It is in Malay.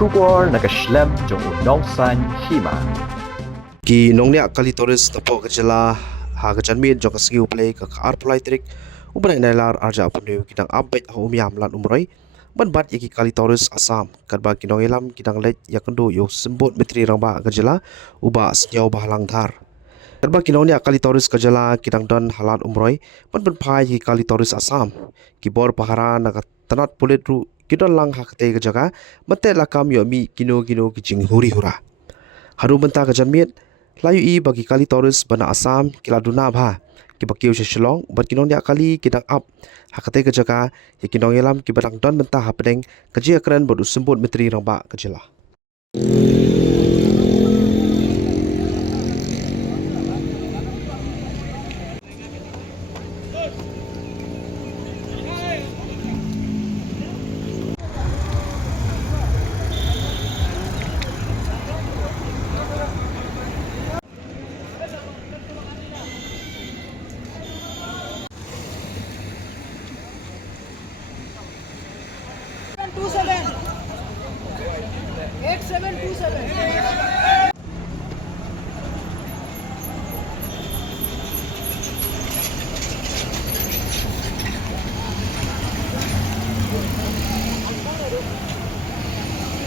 Shubor nakaslem jong unongsan Hima. Ki Nongniah kali toris tapo kacela ha kacanmi jong kasgiu play ka arpulai trik ubanai nailar arja apunu kidang Beit umiam Ladumroi banbat yaki kali toris Assam Katba ki Nongialam kidang lej yakendu yo sembut metri rangba kajela uba snyau bahalang thar Katba ki Nongniah kali toris kajela kidang don halat umroi ban pai ki kali toris Assam ki bor pahara naga tanat pulit ru kidon lang hakte kajaga mate lakam yo mi kino kijing huri hura haru benta kajanmiet layu i bagi kali toris bana Assam kila duna bha ki bakiu shelong bat kinong dia kali kidang hakate kajaga ya kinong yelam ki badang don benta hapedeng kajia keren bodu sembut metri rangba kajela Eight seven two seven.